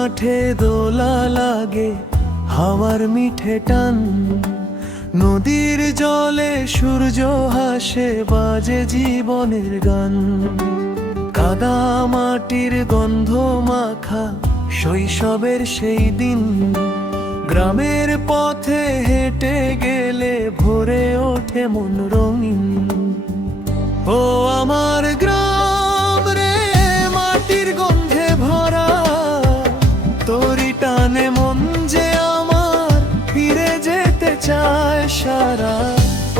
মাঠে দোলা লাগে হাওয়ার মিঠে টান, নদীর জলে সূর্য হাসে বাজে জীবনের গান। কাদা মাটির গন্ধ মাখা শৈশবের সেই দিন, গ্রামের পথে হেঁটে গেলে ভরে ওঠে মন রঙিন। ও আমার গ্রাম রে, মাটির গন্ধে ভরা, তোরি টানে মন যে আমার ফিরে যেতে চায় সারা।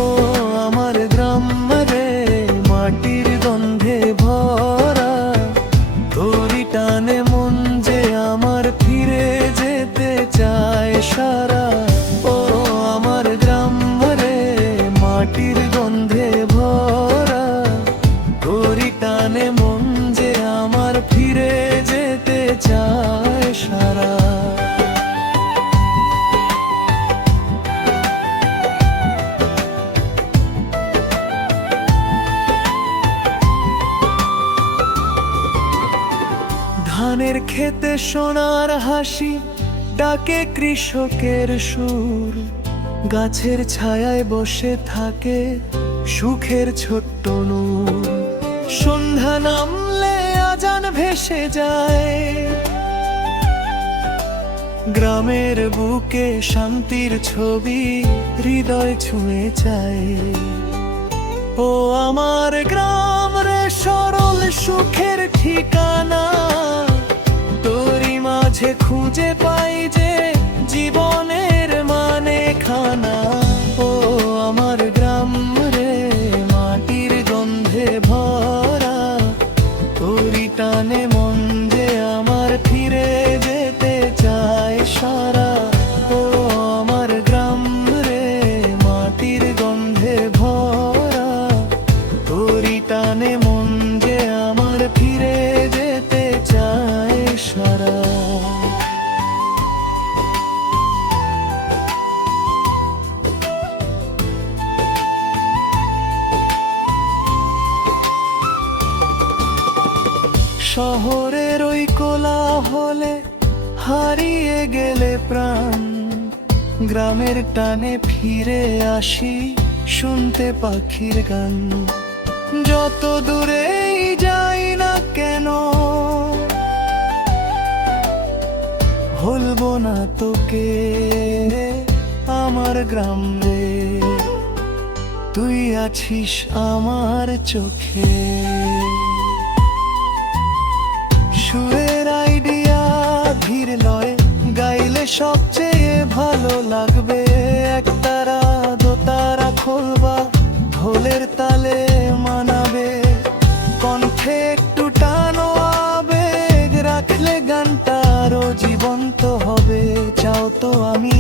ও আমার গ্রাম রে, মাটির গন্ধে ভরা, তোরি টানে মন যে আমার ফিরে যেতে চায় সারা। ও আমার গ্রাম রে, মাটির গন্ধে ভরা, তোরি টানে মন যে আমার ফিরে যেতে চায় সারা। ধানের খেতে সোনার হাসি ডাকে কৃষকের সুর, গাছের ছায়ায় বসে থাকে সুখের ছোট্ট নূর। সন্ধ্যা নামলে আজান ভেসে যায়, গ্রামের বুকে শান্তির ছবি হৃদয় ছুঁয়ে যায়। ও আমার গ্রাম রে, সরল সুখের ঠিকানা, তোরি মাঝে খুঁজে পাই যে জীবনের মানে খানা। ও আমার গ্রাম রে, মাটির গন্ধে ভরা, তোরি টানে মন যে আমার ফিরে যেতে চায় সারা। ও আমার গ্রাম রে, মাটির গন্ধে ভরা, তোরি টানে মন যে আমার ফিরে যেতে চায় সারা। শহরের ওই কোলাহলে হারিয়ে গেলে প্রাণ, গ্রামের টানে ফিরে আসি শুনতে পাখির গান। যত দূরেই যাই না কেন ভুলবো না তোকে আমার গ্রাম রে, তুই আছিস আমার চোখে। সুরের আইডিয়া ধীর লয় গাইলে সবচেয়ে ভালো লাগবে। একতারা দোতারা খোলবা ঢোলের তালে মানাবে, কণ্ঠে একটু টানো আবেগ রাখলে গানটা আরো জীবন্ত হবে। চাও তো আমি